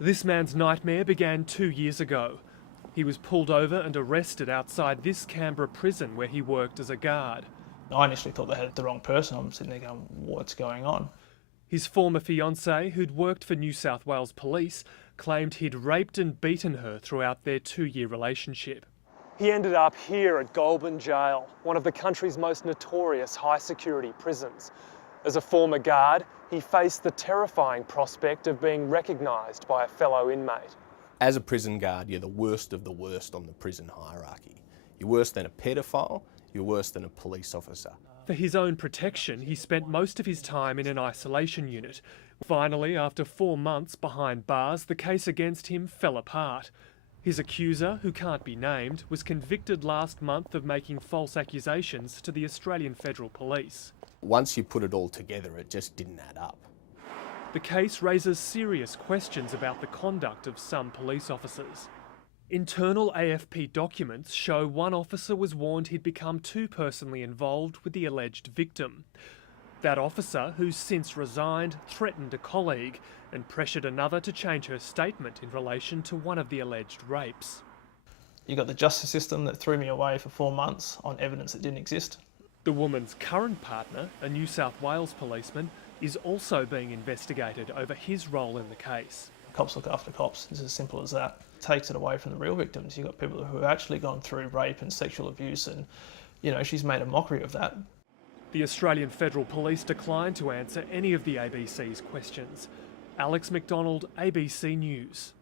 This man's nightmare began 2 years ago. He was pulled over and arrested outside this Canberra prison where he worked as a guard. I initially thought they had the wrong person. I'm sitting there going, what's going on? His former fiancée, who'd worked for New South Wales Police, claimed he'd raped and beaten her throughout their 2-year relationship. He ended up here at Goulburn Jail, one of the country's most notorious high-security prisons. As a former guard, he faced the terrifying prospect of being recognised by a fellow inmate. As a prison guard, you're the worst of the worst on the prison hierarchy. You're worse than a paedophile, you're worse than a police officer. For his own protection, he spent most of his time in an isolation unit. Finally, after 4 months behind bars, the case against him fell apart. His accuser, who can't be named, was convicted last month of making false accusations to the Australian Federal Police. Once you put it all together, it just didn't add up. The case raises serious questions about the conduct of some police officers. Internal AFP documents show one officer was warned he'd become too personally involved with the alleged victim. That officer, who's since resigned, threatened a colleague and pressured another to change her statement in relation to one of the alleged rapes. You got the justice system that threw me away for 4 months on evidence that didn't exist. The woman's current partner, a New South Wales policeman, is also being investigated over his role in the case. Cops look after cops. It's as simple as that. It takes it away from the real victims. You've got people who have actually gone through rape and sexual abuse and, she's made a mockery of that. The Australian Federal Police declined to answer any of the ABC's questions. Alex McDonald, ABC News.